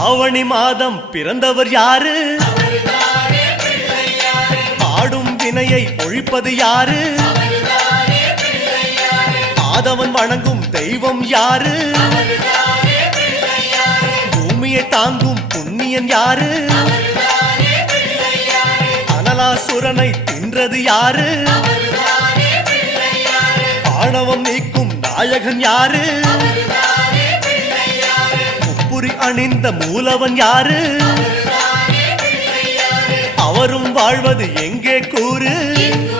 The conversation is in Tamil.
ஆவணி மாதம் பிறந்தவர் யாரு? ஆடும் வினையை ஒழிப்பது யாரு? ஆதவன் வணங்கும் தெய்வம் யாரு? பூமியை தாங்கும் புண்ணியன் யாரு? அனலாசுரனை தின்றது யாரு? ஆணவம் நீக்கும் நாயகன் யாரு? முப்புரி அணிந்த மூலவன் யாரு? அவரும் வாழ்வது எங்கே கூறு?